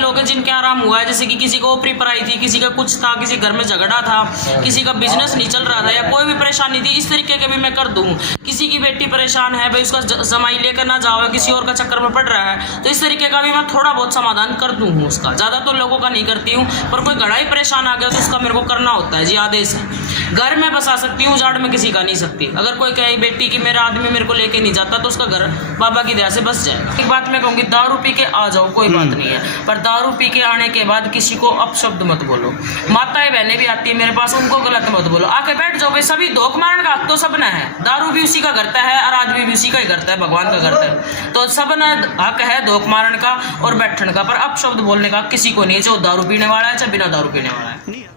लोग हैं जिनके आराम हुआ है, जैसे कि किसी को ओपरी पराई थी, किसी का कुछ था, किसी घर में झगड़ा था, किसी का बिजनेस नहीं चल रहा था या कोई भी परेशानी थी, इस तरीके के भी मैं कर दूँ। किसी की बेटी परेशान है भाई, उसका जमाई लेकर ना जाओ, किसी और का चक्कर में पड़ रहा है, तो इस तरीके का भी मैं थोड़ा बहुत समाधान कर दूँ उसका। ज़्यादा तो लोगों का नहीं करती हूँ, पर कोई घड़ा ही परेशान आ गया तो उसका मेरे को करना होता है जी, आदेश है। घर में बसा सकती हूँ, उजाड़ में किसी का नहीं सकती। अगर कोई कहे बेटी की मेरा आदमी मेरे को लेके नहीं जाता तो उसका घर बाबा की दया से बस जाएगा। एक बात मैं कहूँगी, दारू पी के आ जाओ कोई बात नहीं है, पर दारू पी के आने के बाद किसी को अपशब्द मत बोलो। माताएं बहनें भी आती है मेरे पास, उनको गलत मत बोलो, आके बैठ जाओ भाई। सभी धोख मारने का हक तो सब न है, दारू भी उसी का करता है और आदमी भी उसी का ही करता है, भगवान का करता है, तो सब न हक है धोख मारने का और बैठने का, पर अपशब्द बोलने का किसी को नहीं, चाहे दारू पीने वाला है चाहे बिना दारू पीने वाला है।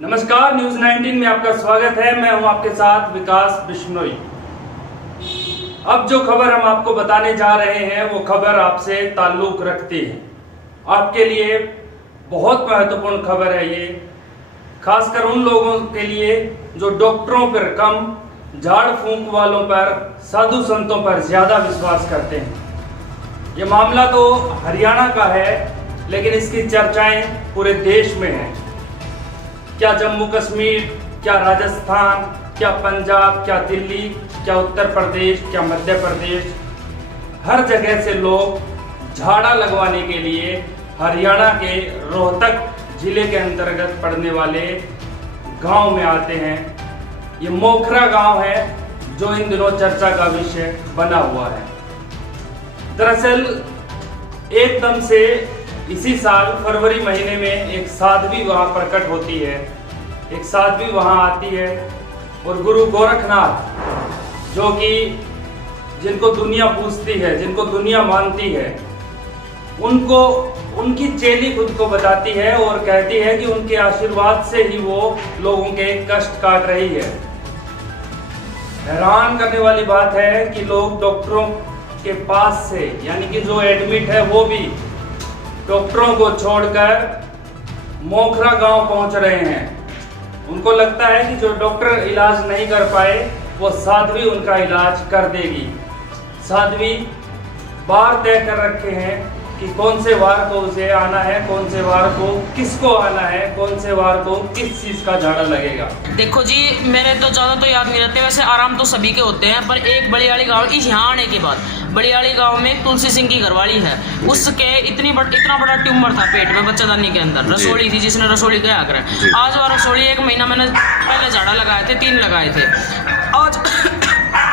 नमस्कार, न्यूज 19 में आपका स्वागत है। मैं हूं आपके साथ विकास बिश्नोई। अब जो खबर हम आपको बताने जा रहे हैं वो खबर आपसे ताल्लुक रखती है, आपके लिए बहुत महत्वपूर्ण खबर है ये, खासकर उन लोगों के लिए जो डॉक्टरों पर कम, झाड़ फूंक वालों पर, साधु संतों पर ज्यादा विश्वास करते हैं। ये मामला तो हरियाणा का है, लेकिन इसकी चर्चाएं पूरे देश में हैं। क्या जम्मू कश्मीर, क्या राजस्थान, क्या पंजाब, क्या दिल्ली, क्या उत्तर प्रदेश, क्या मध्य प्रदेश, हर जगह से लोग झाड़ा लगवाने के लिए हरियाणा के रोहतक जिले के अंतर्गत पड़ने वाले गांव में आते हैं। ये मोखरा गांव है जो इन दिनों चर्चा का विषय बना हुआ है। दरअसल एकदम से इसी साल फरवरी महीने में एक साध्वी वहां प्रकट होती है, एक साध्वी वहां आती है और गुरु गोरखनाथ, जो कि जिनको दुनिया पूजती है, जिनको दुनिया मानती है, उनको उनकी चेली खुद को बताती है और कहती है कि उनके आशीर्वाद से ही वो लोगों के कष्ट काट रही है। हैरान करने वाली बात है कि लोग डॉक्टरों के पास से, यानी कि जो एडमिट है वो भी डॉक्टरों को छोड़कर मोखरा गांव पहुंच रहे हैं। उनको लगता है कि जो डॉक्टर इलाज नहीं कर पाए वो साध्वी उनका इलाज कर देगी। साध्वी बार तय कर रखे हैं कि कौन से वार को उसे आना है, कौन से वार को किसको आना है, कौन से वार को किस चीज का झाड़ा लगेगा। देखो जी, मेरे तो ज़्यादा तो याद नहीं रहते, वैसे आराम तो सभी के होते हैं, पर एक बड़ियाली गांव, इस यहाँ आने के बाद बड़ियाली गांव में तुलसी सिंह की घरवाली है, उसके इतना बड़ा ट्यूमर था पेट में, बच्चादानी के अंदर रसोली थी, जिसने रसोली गया कर आज वो रसोली 1 महीना मैंने पहले झाड़ा लगाए थे, 3 लगाए थे, आज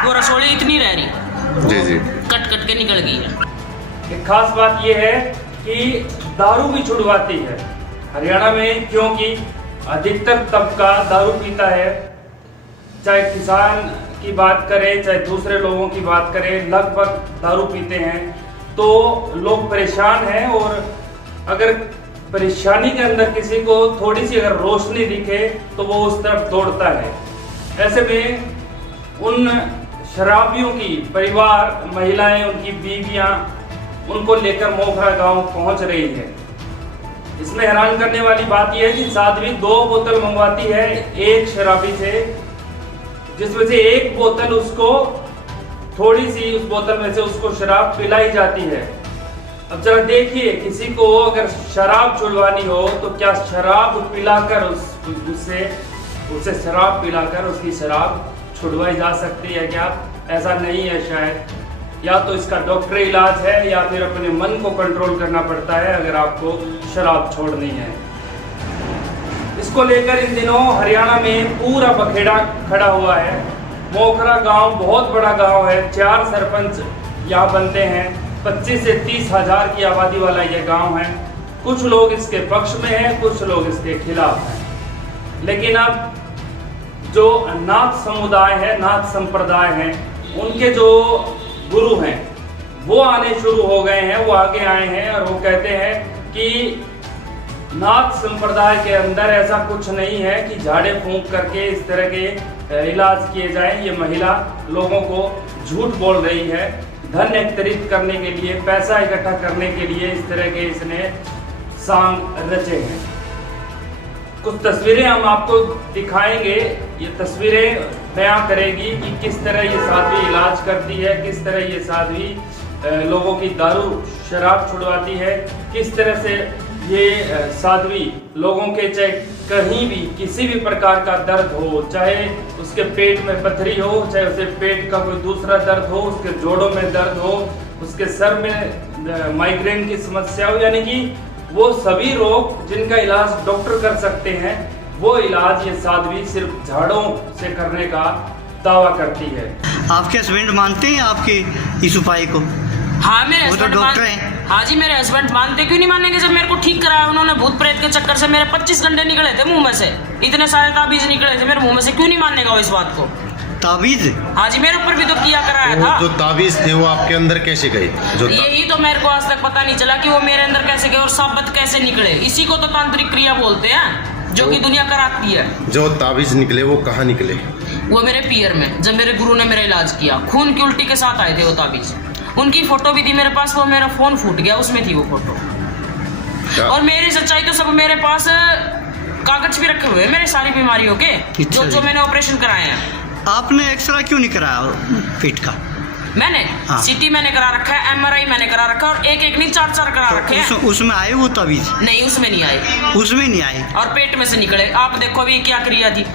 वो रसोली इतनी रह रही, कट कट के निकल गई है। एक खास बात यह है कि दारू भी छुड़वाती है हरियाणा में, क्योंकि अधिकतर तबका दारू पीता है। चाहे किसान की बात करें, चाहे दूसरे लोगों की बात करें, लगभग दारू पीते हैं। तो लोग परेशान हैं और अगर परेशानी के अंदर किसी को थोड़ी सी अगर रोशनी दिखे तो वो उस तरफ दौड़ता है। ऐसे में उन शराबियों की परिवार, महिलाएं, उनकी बीवियां उनको लेकर मोखरा गांव पहुंच रही है। इसमें हैरान करने वाली बात यह है कि साध्वी 2 बोतल मंगवाती है एक शराबी से, जिसमें से एक बोतल उसको, थोड़ी सी उस बोतल में से उसको शराब पिलाई जाती है। अब जरा देखिए, किसी को अगर शराब छुड़वानी हो तो क्या शराब पिलाकर उसे शराब पिलाकर उसकी शराब छुड़वाई जा सकती है क्या? ऐसा नहीं है शायद। या तो इसका डॉक्टरी इलाज है या फिर अपने मन को कंट्रोल करना पड़ता है अगर आपको शराब छोड़नी है। इसको लेकर इन दिनों हरियाणा में पूरा बखेड़ा खड़ा हुआ है। मोखरा गांव बहुत बड़ा गांव है, 4 सरपंच यहाँ बनते हैं, 25 से 30 हजार की आबादी वाला ये गांव है। कुछ लोग इसके पक्ष में हैं, कुछ लोग इसके खिलाफ हैं। लेकिन अब जो नाथ समुदाय है, नाथ संप्रदाय है, उनके जो गुरु हैं वो आने शुरू हो गए हैं, वो आगे आए हैं और वो कहते हैं कि नाथ संप्रदाय के अंदर ऐसा कुछ नहीं है कि झाड़े फूंक करके इस तरह के इलाज किए जाएं। ये महिला लोगों को झूठ बोल रही है, धन एकत्रित करने के लिए, पैसा इकट्ठा करने के लिए इस तरह के इसने सांग रचे हैं। कुछ तस्वीरें हम आपको दिखाएंगे, ये तस्वीरें बयां करेगी कि किस तरह ये साध्वी इलाज करती है, किस तरह ये साध्वी लोगों की दारू शराब छुड़वाती है, किस तरह से ये साध्वी लोगों के चाहे कहीं भी किसी भी प्रकार का दर्द हो, चाहे उसके पेट में पथरी हो, चाहे उसे पेट का कोई दूसरा दर्द हो, उसके जोड़ों में दर्द हो, उसके सर में माइग्रेन की समस्या हो, यानी कि वो सभी रोग जिनका इलाज डॉक्टर कर सकते हैं, वो इलाज ये साध्वी सिर्फ झाड़ों से करने का दावा करती है। आपके हस्बैंड मानते हैं आपके इस उपाय को? हाँ मेरे वो तो हस्बैंड डॉक्टर हैं। हाँ जी मेरे हस्बैंड मानते, क्यों नहीं मानेंगे? जब मेरे को ठीक कराया उन्होंने भूत प्रेत के चक्कर से मेरे 25 घंटे निकले थे मुंह में से, इतने सारे ताबीज निकले थे मेरे मुंह में से, क्यों नहीं मानेगा वो इस बात को? ताबीज? हाँ जी मेरे ऊपर भी तो किया कराया था। जो ताबीज थे वो आपके अंदर कैसे गए? यही तो मेरे को आज तक पता नहीं चला कि वो मेरे अंदर कैसे गए और साबित कैसे निकले। इसी को तो तांत्रिक क्रिया बोलते हैं, जो कि दुनिया कराती है। जो ताबीज निकले वो कहाँ निकले? वो मेरे पियर में, जब मेरे गुरु ने मेरा इलाज किया, खून की उल्टी के साथ आए थे वो ताबीज। उनकी फोटो भी थी मेरे पास, वो मेरा फोन फूट गया, उसमें थी वो फोटो। और मेरी सच्चाई तो सब मेरे पास कागज भी रखे हुए हैं मेरे सारी बीमारियों के, जो मैंने ऑपरेशन कराए हैं। आपने एक्सरे क्यों नहीं कराया पेट का? मैंने हाँ। सीटी मैंने करा रखा है, एमआरआई मैंने करा रखा है, और एक नहीं 4 करा रखे हैं। उसमें आए वो ताबीज? नहीं उसमें नहीं आए। उसमें नहीं आए और पेट में से निकले। आप देखो अभी क्या क्रिया थी।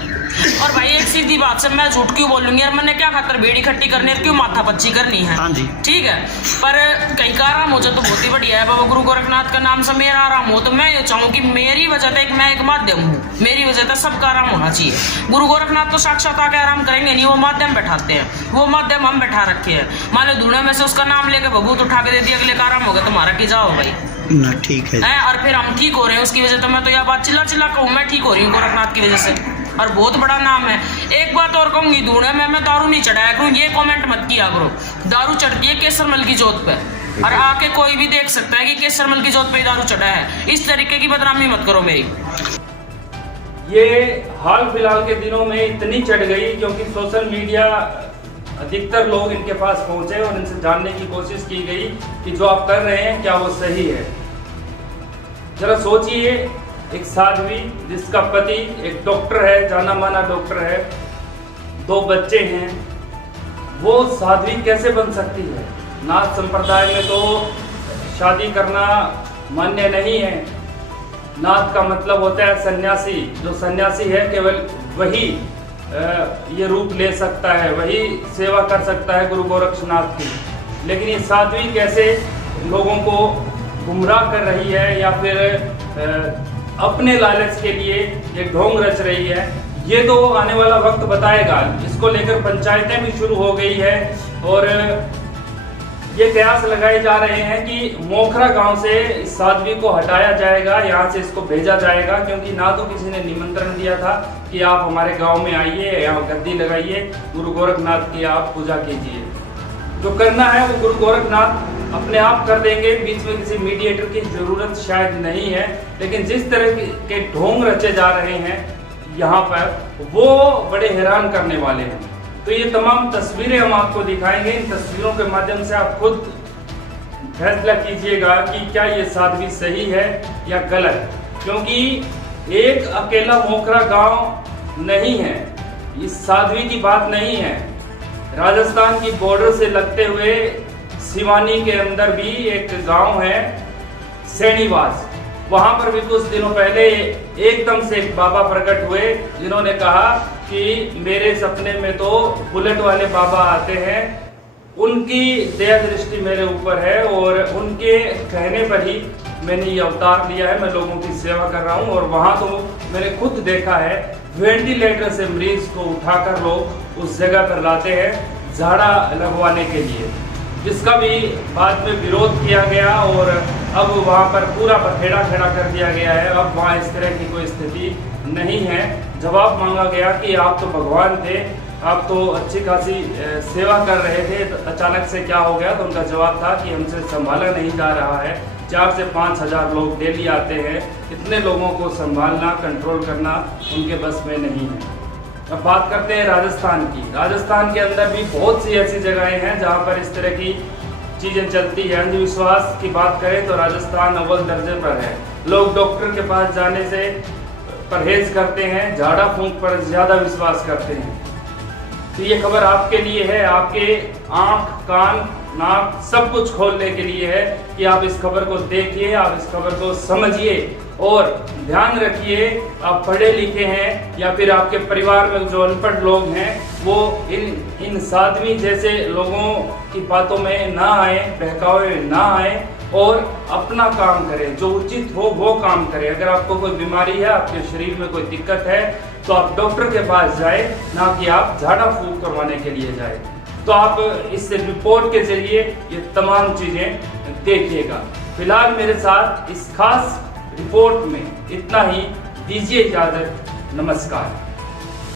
और भाई एक सीधी बात से मैं झूठ क्यों बोलूंगी यार, मैंने क्या खातर भीड़ इकट्ठी करनी है, क्यों माथा पच्ची करनी है? हाँ जी ठीक है, पर कहीं का आराम हो जाए तो बहुत ही बढ़िया है। बाबा गुरु गोरखनाथ का नाम से मेरा आराम हो, तो मैं ये चाहूँ कि मेरी वजह से मैं एक माध्यम हूँ, मेरी वजह से सबका आराम होना चाहिए। गुरु गोरखनाथ तो साक्षात आके आराम करेंगे नहीं, वो माध्यम बैठाते हैं, वो माध्यम हम बैठा रखे हैं। मान लो धुएं में से उसका नाम लेके भभूत उठा के दे दिया, अगले का आराम होगा, तुम्हारा की जाओ भाई ना, ठीक है। और फिर हम ठीक हो रहे हैं उसकी वजह से। मैं तो यह बात चिल्ला चिल्ला कहूँ, मैं ठीक हो रही हूँ गोरखनाथ की वजह से, और बहुत बड़ा नाम है। एक बात और कहूंगी, धूणे में मैं दारू नहीं चढ़ाया करूँ, ये कमेंट मत किया करो। दारू चढ़ती है केसरमल की जोत पे, और आके कोई भी देख सकता है कि केसरमल की जोत पे दारू चढ़ा है। इस तरीके की बदनामी मत करो मेरी। ये हाल फिलहाल के दिनों में इतनी चढ़ गई क्योंकि सोशल मीडिया अधिकतर लोग इनके पास पहुंचे और इनसे जानने की कोशिश की गई कि जो आप कर रहे हैं क्या वो सही है। जरा सोचिए, एक साध्वी जिसका पति एक डॉक्टर है, जाना माना डॉक्टर है, 2 बच्चे हैं, वो साध्वी कैसे बन सकती है? नाथ संप्रदाय में तो शादी करना मान्य नहीं है। नाथ का मतलब होता है सन्यासी। जो सन्यासी है केवल वही ये रूप ले सकता है, वही सेवा कर सकता है गुरु गोरक्षनाथ की। लेकिन ये साध्वी कैसे लोगों को गुमराह कर रही है या फिर अपने लालच के लिए ये ढोंग रच रही है, ये तो आने वाला वक्त बताएगा। इसको लेकर पंचायतें भी शुरू हो गई है और ये कयास लगाए जा रहे हैं कि मोखरा गांव से इस साध्वी को हटाया जाएगा, यहाँ से इसको भेजा जाएगा, क्योंकि ना तो किसी ने निमंत्रण दिया था कि आप हमारे गांव में आइए, यहाँ गद्दी लगाइए, गुरु गोरखनाथ की आप पूजा कीजिए। जो करना है वो गुरु गोरखनाथ अपने आप कर देंगे, बीच में किसी मीडिएटर की जरूरत शायद नहीं है। लेकिन जिस तरह के ढोंग रचे जा रहे हैं यहाँ पर, वो बड़े हैरान करने वाले हैं। तो ये तमाम तस्वीरें हम आपको दिखाएंगे, इन तस्वीरों के माध्यम से आप खुद फैसला कीजिएगा कि क्या ये साध्वी सही है या गलत। क्योंकि एक अकेला मोखरा गांव नहीं है, इस साध्वी की बात नहीं है। राजस्थान की बॉर्डर से लगते हुए सिवानी के अंदर भी एक गांव है सैनीवास, वहां पर भी कुछ दिनों पहले एकदम से एक बाबा प्रकट हुए जिन्होंने कहा कि मेरे सपने में तो बुलेट वाले बाबा आते हैं, उनकी दया दृष्टि मेरे ऊपर है और उनके कहने पर ही मैंने ये अवतार लिया है, मैं लोगों की सेवा कर रहा हूँ। और वहाँ तो मैंने खुद देखा है वेंटिलेटर से मरीज को उठाकर लोग उस जगह पर लाते हैं झाड़ा लगवाने के लिए, जिसका भी बाद में विरोध किया गया और अब वहाँ पर पूरा बखेड़ा खड़ा कर दिया गया है। अब वहाँ इस तरह की कोई स्थिति नहीं है। जवाब मांगा गया कि आप तो भगवान थे, आप तो अच्छी खासी सेवा कर रहे थे, तो अचानक से क्या हो गया? तो उनका जवाब था कि हमसे संभाला नहीं जा रहा है, 4 से 5 हज़ार लोग डेली आते हैं, इतने लोगों को संभालना, कंट्रोल करना उनके बस में नहीं है। अब बात करते हैं राजस्थान की। राजस्थान के अंदर भी बहुत सी ऐसी जगहें हैं जहाँ पर इस तरह की चीज़ें चलती है। अंधविश्वास की बात करें तो राजस्थान अव्वल दर्जे पर है। लोग डॉक्टर के पास जाने से परहेज करते हैं, झाड़ा फूंक पर ज़्यादा विश्वास करते हैं। तो ये खबर आपके लिए है, आपके आँख कान नाक सब कुछ खोलने के लिए है कि आप इस खबर को देखिए, आप इस खबर को समझिए और ध्यान रखिए, आप पढ़े लिखे हैं या फिर आपके परिवार में जो अनपढ़ लोग हैं वो इन साध्वी जैसे लोगों की बातों में ना आए, बहकावे में ना आए और अपना काम करें, जो उचित हो वो काम करें। अगर आपको कोई बीमारी है, आपके शरीर में कोई दिक्कत है तो आप डॉक्टर के पास जाए, ना कि आप झाड़ा फूंक करवाने के लिए जाए। तो आप इस रिपोर्ट के जरिए ये तमाम चीज़ें देखिएगा। फिलहाल मेरे साथ इस खास रिपोर्ट में इतना ही। दीजिए इजाज़त, नमस्कार।